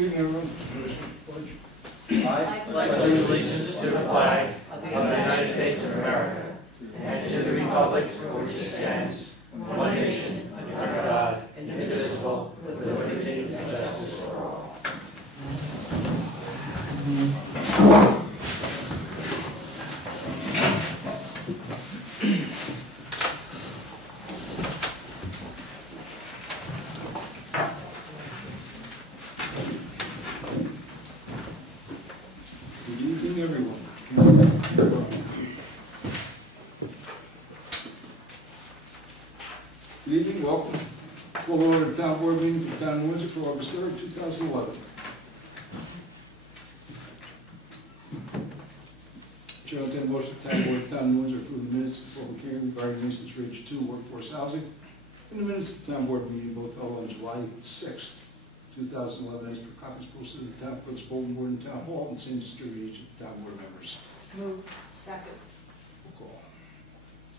Good evening, everyone. I pledge allegiance to the flag of the United States of America and to the republic for which it stands, one nation, under God, indivisible, with liberty and justice for all. Good evening, everyone. Good evening, welcome. Call to order the town board meeting for the town of Windsor for August 3rd, 2011. Chair will entertain a motion to town board of the town of Windsor approve the minutes of the public hearing regarding Eastern Ridge 2 workforce housing and the minutes of the town board meeting both held on July 6th, 2011, as per copies posted at the town clerk's bulletin board in town hall and same distributed to each of the town board members. Move. Second. Roll call.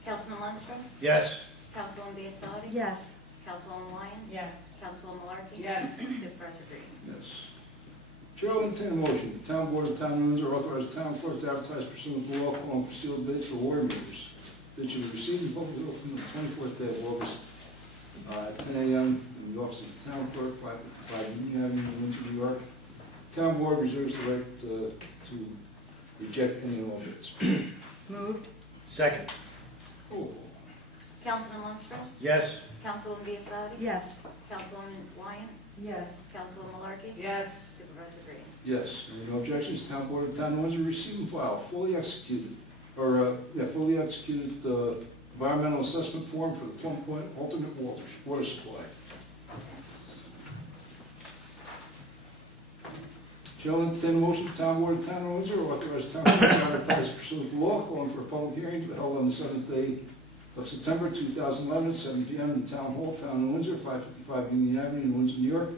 Councilman Lundstrom? Yes. Councilwoman Biassadi? Yes. Councilwoman Lyon? Yes. Councilwoman Malarkey? Yes. Supervisor Green? Yes. Chair will entertain a motion. The town board of the town of Windsor authorize the town clerk to advertise pursuant to law calling for sealed bids for water meters. Bids should be received and publicly opened on the 24th day of August at 10 a.m. in the office of the town clerk, 555 Union Avenue, Windsor, New York. The town board reserves the right to reject any and all bids. Moved. Second. Roll call. Councilman Lundstrom? Yes. Councilwoman Biassadi? Yes. Councilwoman Lyon? Yes. Councilwoman Malarkey? Yes. Supervisor Green? Yes. Any objections? Town board of the town of Windsor receive and file fully executed environmental assessment form for the Plum Point alternate water supply. Chair will entertain a motion, the town board of the town of Windsor authorize town clerk to advertise pursuant to law calling for a public hearing to be held on the 7th day of September 2011 at 7 p.m. in the town hall, town of Windsor, 555 Union Avenue in Windsor, New York,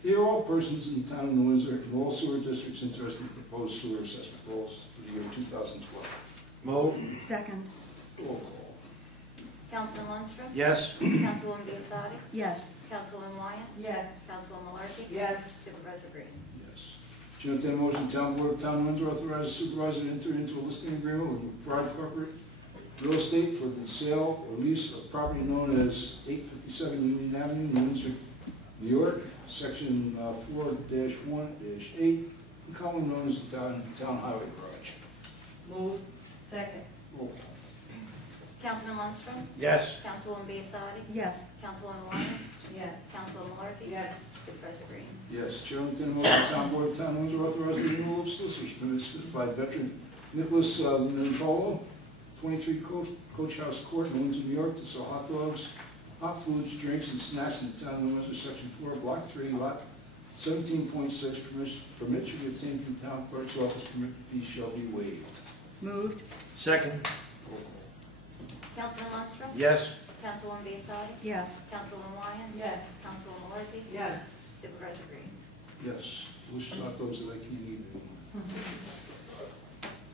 to hear all persons in the town of Windsor and all sewer districts interested in proposed sewer assessment goals for the year 2012. Move. Second. Roll call. Councilman Lundstrom? Yes. Councilwoman Biassadi? Yes. Councilwoman Lyon? Yes. Councilwoman Malarkey? Yes. Supervisor Green? Yes. Chair will entertain a motion, town board of the town of Windsor authorizes supervisor to enter into a listing agreement with private corporate real estate for the sale or lease of property known as 857 Union Avenue, Windsor, New York, section 4-1-8, commonly known as the town highway garage. Move. Second. Roll call. Councilman Lundstrom? Yes. Councilwoman Biassadi? Yes. Councilwoman Lyon? Yes. Councilwoman Malarkey? Yes. Supervisor Green? Yes. Chair will entertain a motion, town board of the town of Windsor authorizes the renewal of solicitor's permits by veteran Nicholas Nintolo, 23 Coach House Court in Windsor, New York, to sell hot dogs, hot foods, drinks, and snacks in the town of Windsor, section 4, block 3, lot 17.6. Permit should be obtained from the town clerk's office. Permit fees shall be waived. Moved. Second. Roll call. Councilman Lundstrom? Yes. Councilwoman Biassadi? Yes. Councilwoman Lyon? Yes. Councilwoman Malarkey? Yes. Supervisor Green? Yes. Delicious hot dogs that I can't eat anymore.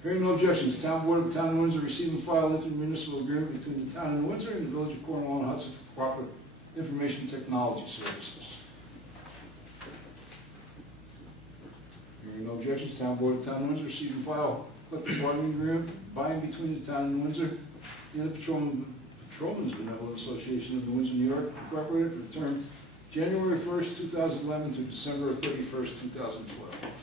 Hearing no objections, town board of the town of Windsor receive and file intermunicipal agreement between the town of Windsor and the village of Cornwall and Hudson for cooperative information technology services. Hearing no objections, town board of the town of Windsor receive and file collective bargaining agreement by and between the town of Windsor and the Patrolmen's Benevolent Association of the Windsor, New York, Incorporated for the term January 1st, 2011 through December 31st, 2012.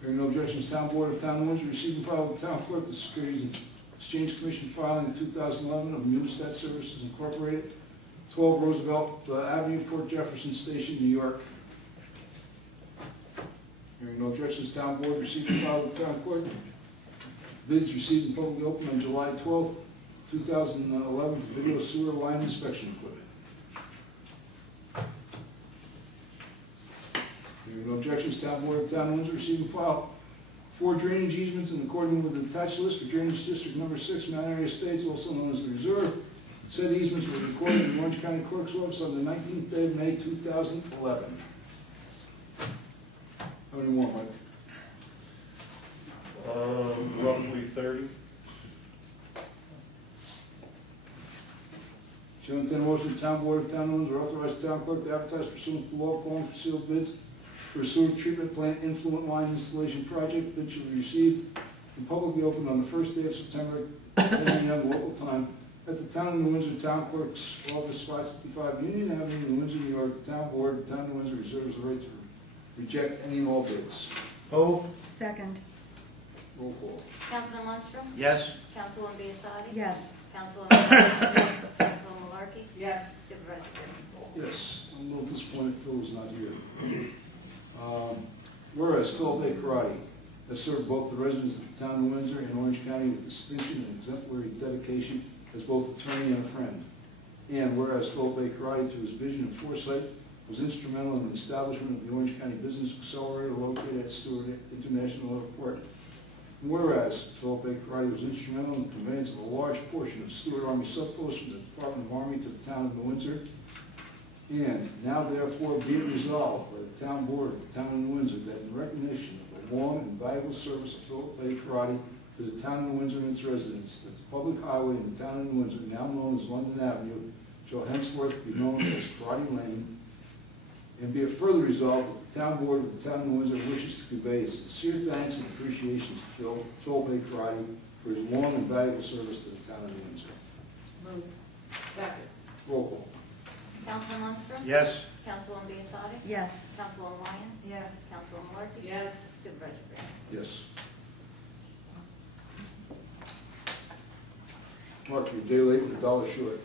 Hearing no objections, town board of town of Windsor receive and file with the town clerk the Securities and Exchange Commission filing in 2011 of Munistat Services Incorporated, 12 Roosevelt Avenue, Port Jefferson Station, New York. Hearing no objections, town board receive and file with the town clerk bids received and publicly opened on July 12th, 2011 for video sewer line inspection equipment. Hearing no objections, town board of town of Windsor receive and file 4 drainage easements in accordance with the attached list for drainage district number 6, Mount Airy Estates, also known as the Reserve. Said easements were recorded in the Orange County Clerk's Office on the 19th day of May 2011. How many more, Mike? Roughly 30. Chair will entertain a motion, the town board of town of Windsor authorize the town clerk to advertise pursuant to law calling for sealed bids for a sewer treatment plant influent line installation project. Bids shall be received and publicly opened on the first day of September, 10 a.m. local time, at the town of New Windsor Town Clerk's Office, 555 Union Avenue, New Windsor, New York. The town board of the town of Windsor reserves the right to reject any and all bids. Move. Second. Roll call. Councilman Lundstrom? Yes. Councilwoman Biassadi? Yes. Councilwoman Councilwoman Malarkey? Yes. Supervisor Green? Yes, I'm a little disappointed Phil is not here. Whereas Phil Bay Karate has served both the residents of the town of New Windsor and Orange County with distinction and exemplary dedication as both attorney and a friend. And whereas Phil Bay Karate, through his vision and foresight, was instrumental in the establishment of the Orange County Business Accelerator located at Stewart International Airport. And whereas Philip A. Karate was instrumental in the conveyance of a large portion of Stewart Army Subpost from the Department of Army to the town of New Windsor. And now therefore be it resolved by the town board of the town of New Windsor that in recognition of the long and valuable service of Philip A. Karate to the town of New Windsor and its residents, that the public highway in the town of New Windsor, now known as London Avenue, shall henceforth be known as Karate Lane. And be it further resolved that the town board of the town of New Windsor wishes to convey its sincere thanks and appreciation to Phil Bay Karate for his long and valuable service to the town of New Windsor. Move. Second. Roll call. Councilman Lundstrom? Yes. Councilwoman Biassadi? Yes. Councilwoman Ryan? Yes. Councilwoman Malarkey? Yes. Supervisor Green? Yes. Mark, you're a day late and $1 short.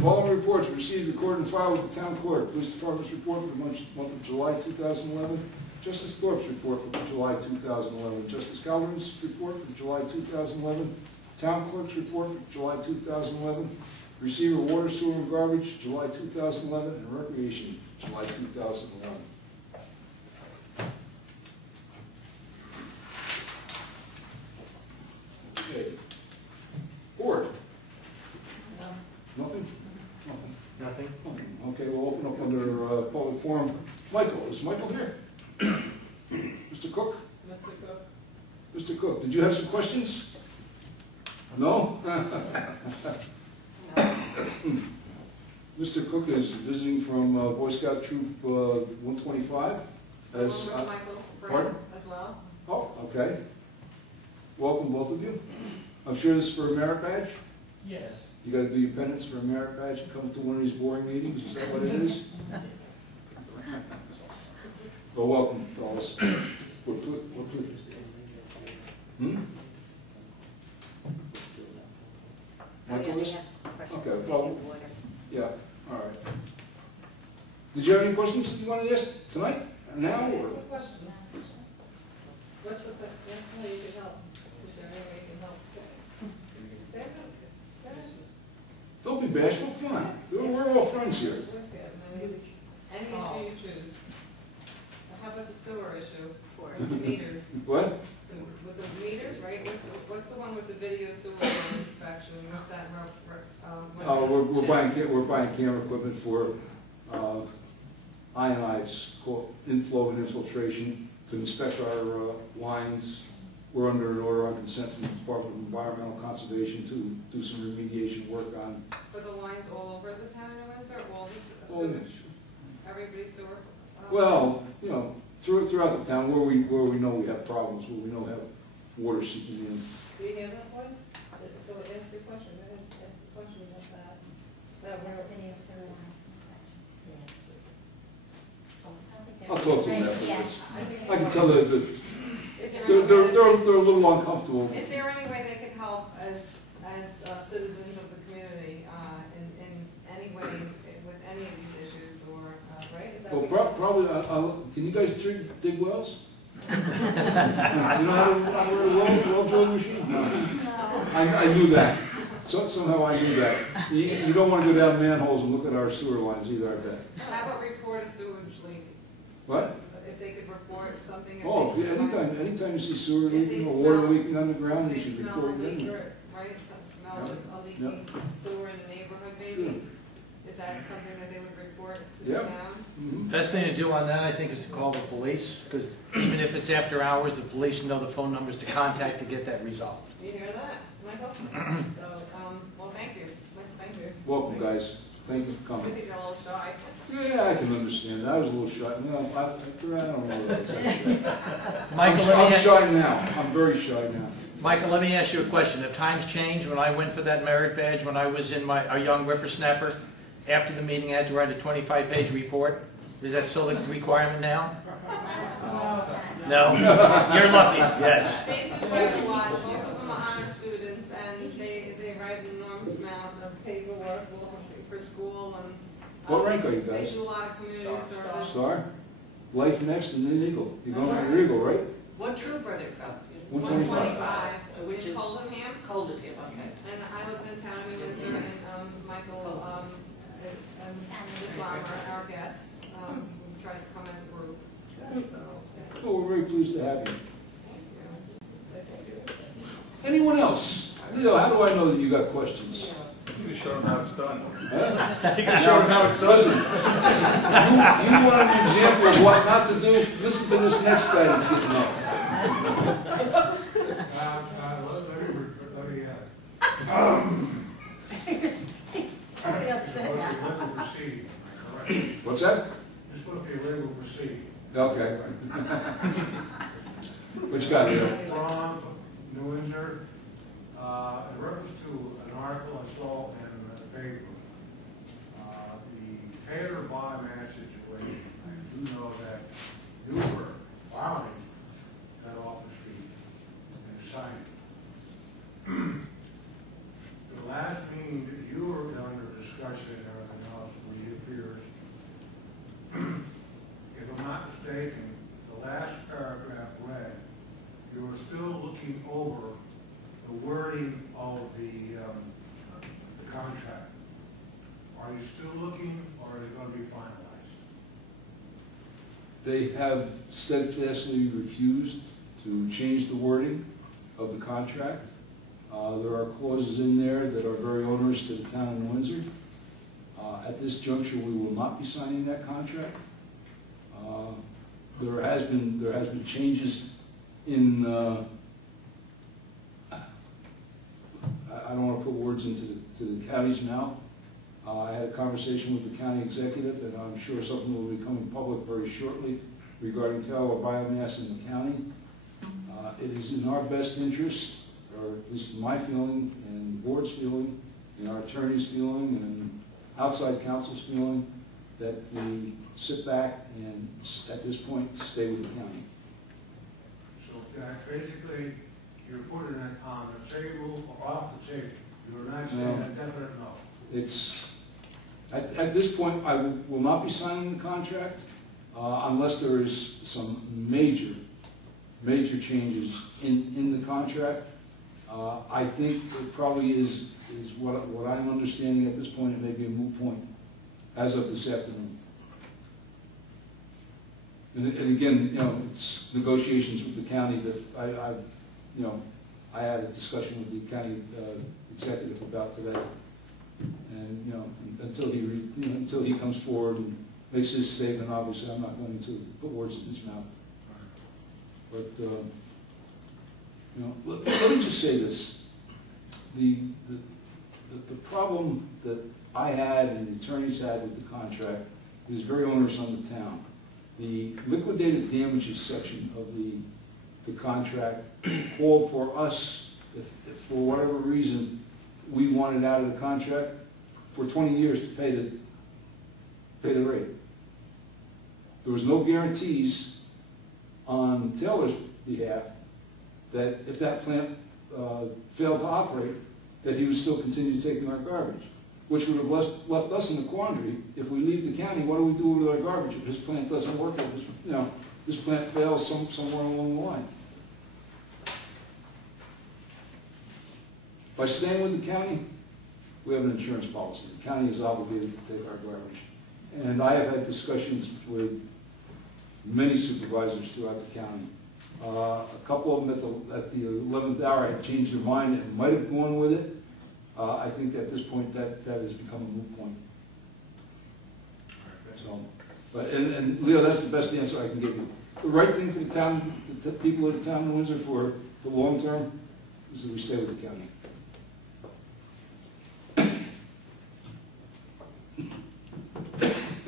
Following reports received, recorded, and filed with the town clerk. Police Department's report for the month of July 2011. Justice Thorpe's report for July 2011. Justice Calverin's report for July 2011. Town clerk's report for July 2011. Receiver water, sewer, and garbage, July 2011. And recreation, July 2011. Okay. Board. Nothing? Nothing. Nothing. Nothing. Okay, we'll open up under public forum. Michael, is Michael here? Mr. Cook? Mr. Cook? Mr. Cook, did you have some questions? No? Mr. Cook is visiting from Boy Scout Troop 125. As, Michael pardon? as well. Oh, okay. Welcome, both of you. I'm sure this is for a merit badge? Yes. You gotta do your penance for a merit badge and come to one of these boring meetings, is that what it is? Well, welcome, fellas. Michael is? Okay, well, yeah, all right. Did you have any questions that you wanted to ask tonight, now, or? What's the, that's how you can help. Is there any way you can help? Don't be bashful, come on, we're all friends here. Any issue you choose. How about the sewer issue for the meters? What? With the meters, right? What's the one with the video sewer inspection? What's that? We're buying camera equipment for ionized inflow and infiltration to inspect our lines. We're under an order on consent from the Department of Environmental Conservation to do some remediation work on. For the lines all over the town of Windsor, all the Oh, sewage? Everybody's sewer? well, you know, throughout the town where we know we have problems, where we know we have water seeping in. Do you hear that voice? So ask your question, go ahead, ask the question about that. That we're, I'll talk to them afterwards. Yeah. I can tell that is there they're a little uncomfortable. Is there any way they could help as citizens of the community in any way with any of these issues, or, right? Is that Well, what probably, can you guys dig wells? You know how to run a well drilling machine? No. I knew that. Somehow I knew that. You don't want to go down manholes and look at our sewer lines either, I bet. How about report a sewage leak? What? If they could report something. Oh, yeah, anytime you see sewer leaking or water leaking underground, you should report it anyway. Right, smell a leaking Yep. sewer in the neighborhood Sure. maybe? is that something that they would report to the Yep. town? Mhm. Best thing to do on that, I think, is to call the police, because even if it's after hours, the police know the phone numbers to contact to get that resolved. You hear that, Michael? So, well, thank you, thank you. Welcome, guys. Thank you for I coming. think you're a little shy. Yeah, I can understand. I was a little shy. No, I don't know what I was saying. Michael, I'm shy now. I'm very shy now. Michael, let me ask you a question. Have times changed? When I went for that merit badge, when I was in a young whippersnapper, after the meeting, I had to write a 25-page report. Is that still the requirement now? No? You're lucky, yes. They do wear a watch, both of them are honor students, and they write an enormous amount of paperwork for school, and. What rank are you guys? They do a lot of community service. Star? Life next and then Eagle. You're going for your Eagle, right? What troop are they from? 125. Which In is Coldenham, Coldenham, okay. and I live in the town of Windsor, and Michael, and Islam are our guests, who tries to come as a group, so. Oh, we're very pleased to have you. Thank you. Anyone else? Leo, how do I know that you got questions? You can show them how it's done. Huh? You can show them how it's done. Listen, you want an example of what not to do? Listen to this next guy that's getting up. Pretty upset now. What's that? It's supposed to be a legal proceeding. Okay. What you got, Leo? Ron from New Windsor, in reference to an article I saw in the paper, the Taylor biomass situation, I do know that you were filing that office fee and signing. The last meeting that you were under discussion and everything else, it appears, if I'm not mistaken, the last paragraph read, you were still looking over the wording of the contract. Are you still looking, or is it going to be finalized? They have steadfastly refused to change the wording of the contract. There are clauses in there that are very onerous to the town of Windsor. At this juncture, we will not be signing that contract. There has been changes in, I don't want to put words into the county's mouth. I had a conversation with the county executive, and I'm sure something will be coming public very shortly regarding Taylor biomass in the county. It is in our best interest, or at least my feeling, and the board's feeling, and our attorney's feeling, and outside counsel's feeling, that we sit back and, at this point, stay with the county. So that basically, you're putting it on the table or off the table. You're not saying a definite no. It's, at this point, I will not be signing the contract unless there is some major changes in the contract. I think it probably is what I'm understanding at this point. It may be a moot point as of this afternoon. And again, you know, it's negotiations with the county that I had a discussion with the county executive about today. And you know, until he comes forward and makes his statement, obviously I'm not going to put words in his mouth. But you know, let me just say this: the problem that I had and the attorneys had with the contract is very onerous on the town. The liquidated damages section of the contract called for us, if for whatever reason we wanted out of the contract, for 20 years to pay the rate. There was no guarantees on Taylor's behalf that if that plant failed to operate, that he would still continue taking our garbage, which would have left us in a quandary. If we leave the county, what do we do with our garbage if his plant doesn't work, or this plant fails somewhere along the line? By staying with the county, we have an insurance policy. The county is obligated to take our garbage. And I have had discussions with many supervisors throughout the county. A couple of them at the 11th hour had changed their mind and might have gone with it. I think at this point that has become a moot point. So, but, and Leo, that's the best answer I can give you. The right thing for the town, the people of the town of Windsor for the long term is that we stay with the county.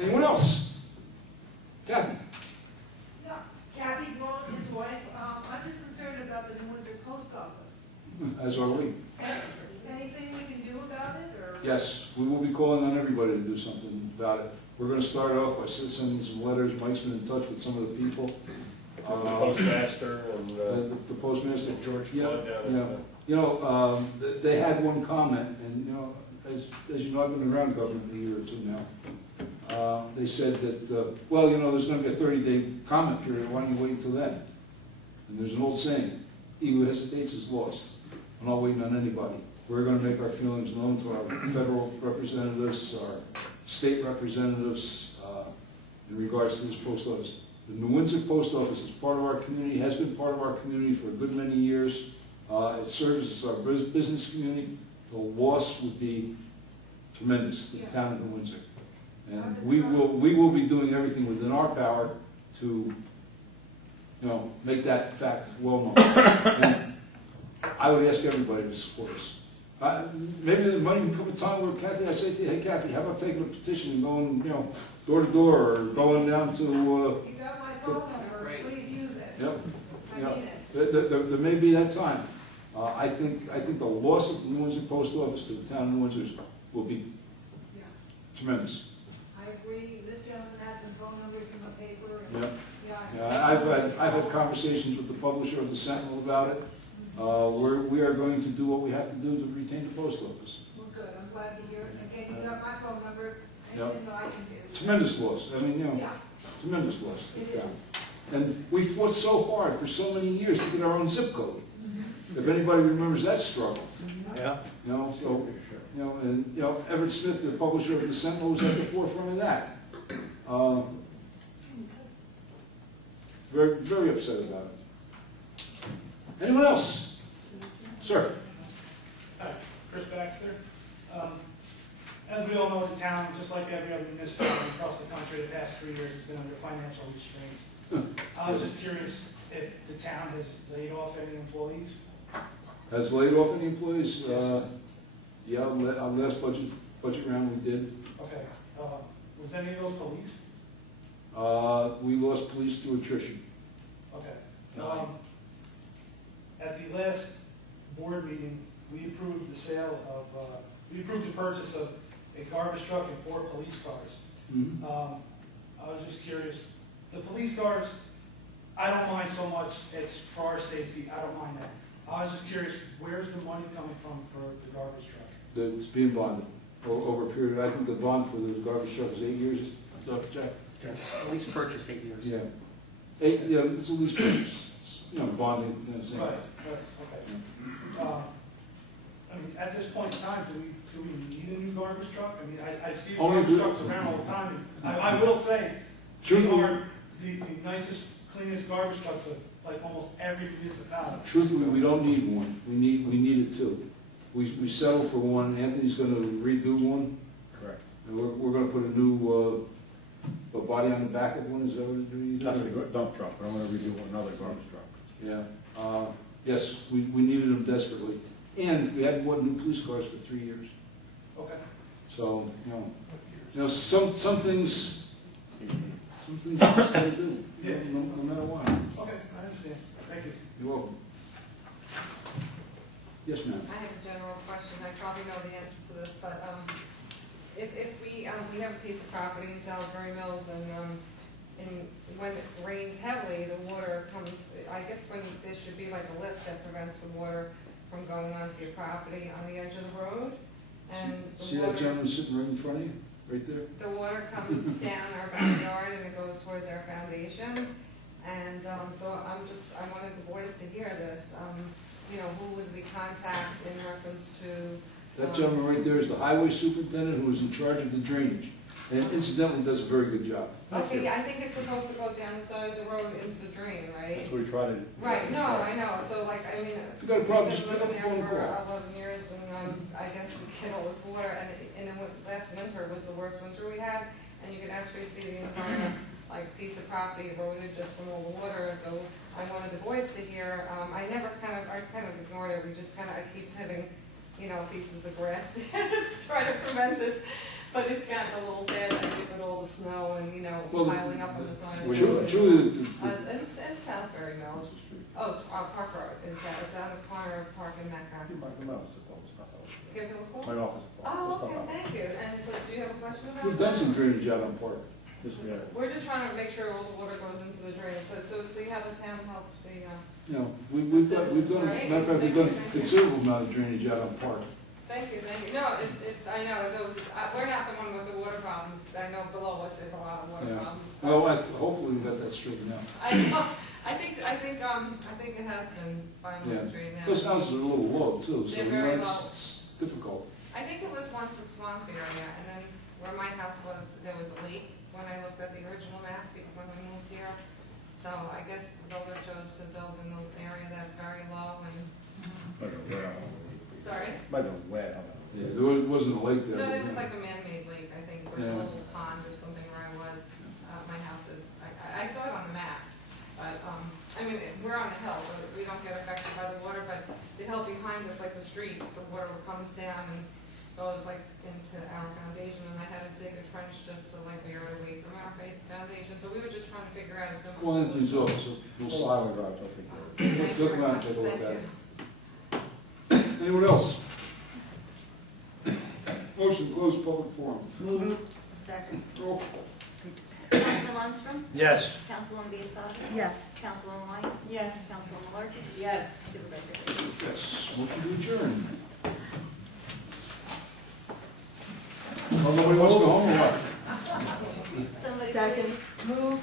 Anyone else? Kathy? Yeah, Kathy Braun, his wife, I'm just concerned about the New Windsor Post Office. As are we. Anything we can do about it, or? Yes, we will be calling on everybody to do something about it. We're gonna start off by sending some letters. Mike's been in touch with some of the people. The postmaster and The postmaster. George Yeah, Flood down yeah. at You know, they had one comment, and, you know, as you know, I've been around government a year or two now. They said that, well, you know, there's gonna be a 30-day comment period, why don't you wait until then? And there's an old saying, he who hesitates is lost. I'm not waiting on anybody. We're gonna make our feelings known to our federal representatives, our state representatives, in regards to this post office. The New Windsor Post Office is part of our community, has been part of our community for a good many years. It serves as our business community. The loss would be tremendous to the town of New Windsor. And we will be doing everything within our power to, you know, make that fact well known. And I would ask everybody to support us. Maybe there might even come a time where Kathy, I say to you, hey Kathy, how about taking a petition and going, you know, door to door, or going down to, You got my phone number, please use it. yep, I yep. need it. There may be that time. I think the loss of the New Windsor Post Office to the town of New Windsor will be Yeah, tremendous. I agree, this gentleman had some phone numbers in the paper, and, Yep. yeah. I've had conversations with the publisher of the Sentinel about it. We are going to do what we have to do to retain the post office. Well, good, I'm glad to hear it. Again, you got my phone number, Yep. anything that I can do. Tremendous loss. I mean, you know, Yeah, tremendous loss to it the town. is. And we fought so hard for so many years to get our own zip code. If anybody remembers that struggle, Yeah. you know, so, you know, and, you know, Everett Smith, the publisher of the Sentinel, was at the forefront of that. Very, very upset about it. Anyone else? Sir? Hi, Chris Baxter. As we all know, the town, just like every other municipality across the country, the past 3 years has been under financial restraints. I was just curious if the town has laid off any employees? Has laid off any employees? Yes. Yeah, our last budget round we did. Okay. Was any of those police? We lost police to attrition. Okay. At the last board meeting, we approved the sale of, we approved the purchase of a garbage truck and 4 police cars. Mhm. I was just curious, the police cars, I don't mind so much, it's for our safety, I don't mind that. I was just curious, where's the money coming from for the garbage truck? It's being bonded over a period. I think the bond for the garbage truck is 8 years. Jack? Lease purchase 8 years. Yeah. Yeah, it's a lease purchase. It's, you know, bonding. You know, so- Right, okay. I mean, at this point in time, do we need a new garbage truck? I mean, I see Only garbage if- trucks around all the time. And I will say, these Truthfully, are the nicest, cleanest garbage trucks of like almost every municipality. truthfully, we don't need one. We needed 2. We settled for one. Anthony's going to redo one. Correct. And we're going to put a new body on the back of one. Is that what it is? That's the dump truck, but I'm gonna redo another garbage truck. Yeah. Yes, we needed them desperately. And we hadn't bought new police cars for 3 years. Okay. So, you know, some things you just gotta do, Yeah. no matter what. Okay, I understand. Thank you. You're welcome. Yes, ma'am. I have a general question, I probably know the answer to this, but, if we have a piece of property in Salisbury Mills and when it rains heavily, the water comes, I guess when there should be like a lip that prevents the water from going onto your property on the edge of the road, and See the that water, gentleman sitting right in front of you, right there? the water comes down our backyard and it goes towards our foundation. And, so I wanted the boys to hear this, you know, who would we contact in reference to? That gentleman right there is the highway superintendent who is in charge of the drainage, and incidentally does a very good job. Okay, I think it's supposed to go down the side of the road into the drain, right? That's what we try to. Right, no, I know, so like, I mean. If you got a problem, just we've pick been up the living phone there and for 11 years, and, I guess we get all this water, and then last winter was the worst winter we had. and you can actually see the entire, like, piece of property eroded just from all the water, so I wanted the boys to hear, I kind of ignored it, we just kind of, I keep hitting, you know, pieces of grass to try to prevent it, but it's gotten a little bad, I think, with all the snow and, you know, Well, piling up on the side. Truly, It's in Southbury Mills. Oh, it's Park Road, it's on the corner of Park and Mecca. My office is all the stuff out. Give them a call? My office is all the Oh, stuff okay, out. thank you. And so do you have a question about that? we've done some drainage out on Park. This, yeah. We're just trying to make sure all the water goes into the drain, so see how the town helps the, You know, we've done, matter of fact, we've done a considerable amount of drainage out on Park. thank you. No, I know, we're not the one with the water problems, I know below us there's a lot of water Yeah. problems. Well, hopefully we got that straightened out. I know, I think it has been finally Yeah. straightened out. Those houses are a little low too, so They're you know, very low. it's difficult. I think it was once a swamp area, and then where my house was, there was a lake when I looked at the original map, when we moved here. So I guess the builder chose to build in an area that's very low and, Like a well. sorry? Like a well. Yeah, there wasn't a lake there. No, but- it was like a man-made lake, I think, with Yeah. a little pond or something where I was. My house is, I saw it on the map, but, I mean, we're on the hill, so we don't get affected by the water, but the hill behind us, like the street, the water comes down and goes like into our foundation, and I had to dig a trench just so like we are away from our foundation, so we were just trying to figure out a simple Well, Anthony's solution. off, so we'll Full see. Island Drive, I think. Thank you Look very around, much. take a look Thank at you. it. Anyone else? Motion to close public forum. Second. Roll call. Councilman Lundstrom? Yes. Councilwoman Biassadi? Yes. Councilwoman Wyatt? Yes. Councilwoman Malarkey? Yes. Supervisor Hill? Yes, motion to adjourn. Well, nobody wants to go home or what? Somebody Second. please. Move.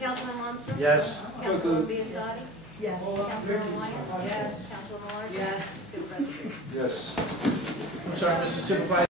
Councilman Lundstrom? Yes. Councilwoman Biassadi? Yes. Councilwoman Wyatt? Yes. Councilwoman Malarkey? Yes. Supervisor Hill? Yes. I'm sorry, Mr. Supervisor.